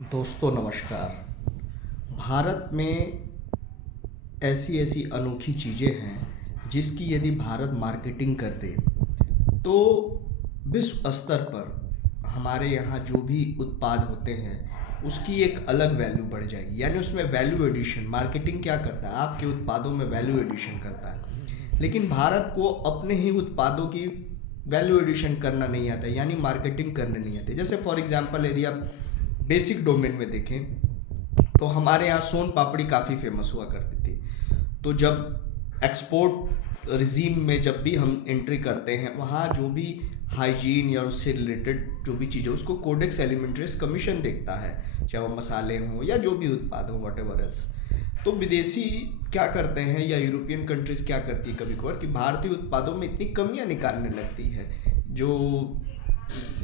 दोस्तों नमस्कार। भारत में ऐसी ऐसी अनोखी चीज़ें हैं जिसकी यदि भारत मार्केटिंग कर दे तो विश्व स्तर पर हमारे यहाँ जो भी उत्पाद होते हैं उसकी एक अलग वैल्यू बढ़ जाएगी। यानी उसमें वैल्यू एडिशन, मार्केटिंग क्या करता है, आपके उत्पादों में वैल्यू एडिशन करता है। लेकिन भारत को अपने ही उत्पादों की वैल्यू एडिशन करना नहीं आता, यानी मार्केटिंग करने नहीं आती। जैसे फॉर एग्जांपल यदि आप बेसिक डोमेन में देखें तो हमारे यहाँ सोन पापड़ी काफ़ी फेमस हुआ करती थी। तो जब एक्सपोर्ट रिजीम में जब भी हम एंट्री करते हैं, वहाँ जो भी हाइजीन या उससे रिलेटेड जो भी चीज़ें, उसको कोडेक्स एलिमेंट्रीज कमीशन देखता है, चाहे वो मसाले हों या जो भी उत्पाद हों, वट एवर एल्स। तो विदेशी क्या करते हैं या यूरोपियन कंट्रीज क्या करती है कभी कभार कि भारतीय उत्पादों में इतनी कमियां निकालने लगती है। जो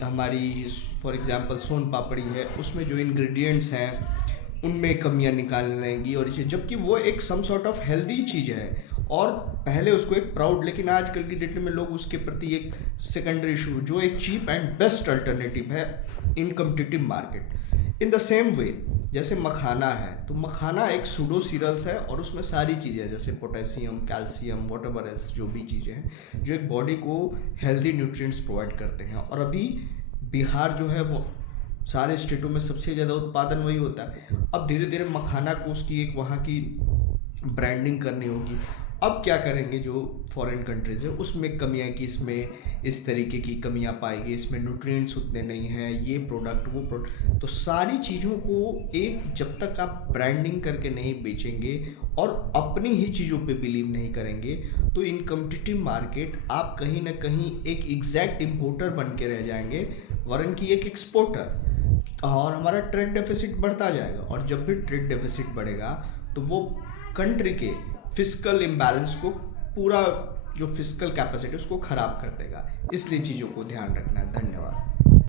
हमारी फॉर एग्जांपल सोन पापड़ी है, उसमें जो इंग्रेडिएंट्स हैं उनमें कमियां निकालने लगेंगी, और इसे जबकि वो एक सम सॉर्ट ऑफ हेल्दी चीज़ है और पहले उसको एक प्राउड, लेकिन आजकल की डेट में लोग उसके प्रति एक सेकेंडरी इशू, जो एक चीप एंड बेस्ट अल्टरनेटिव है in competitive market. In the same way जैसे मखाना है, तो मखाना एक सूडो सीरियल्स है और उसमें सारी चीज़ें जैसे potassium, calcium, what ever else जो भी चीज़ें हैं जो एक बॉडी को हेल्दी न्यूट्रिएंट्स प्रोवाइड करते हैं। और अभी बिहार जो है वो सारे स्टेटों में सबसे ज़्यादा उत्पादन वही होता है। अब धीरे धीरे मखाना को उसकी एक वहाँ की ब्रांडिंग करनी होगी। अब क्या करेंगे, जो फॉरेन कंट्रीज़ है उसमें कमियां कि इसमें इस तरीके की कमियां पाएगी, इसमें न्यूट्रिएंट्स उतने नहीं हैं, ये प्रोडक्ट वो प्रोडक्ट। तो सारी चीज़ों को एक जब तक आप ब्रांडिंग करके नहीं बेचेंगे और अपनी ही चीज़ों पे बिलीव नहीं करेंगे, तो इन कम्पिटिटिव मार्केट आप कहीं ना कहीं एक एग्जैक्ट इम्पोर्टर बन के रह जाएंगे, वरन की एक एक्सपोर्टर। और हमारा ट्रेड डेफिसिट बढ़ता जाएगा, और जब भी ट्रेड डेफिसिट बढ़ेगा तो वो कंट्री के फिस्कल इम्बैलेंस को, पूरा जो फिस्कल कैपेसिटी उसको ख़राब कर देगा। इसलिए चीज़ों को ध्यान रखना है। धन्यवाद।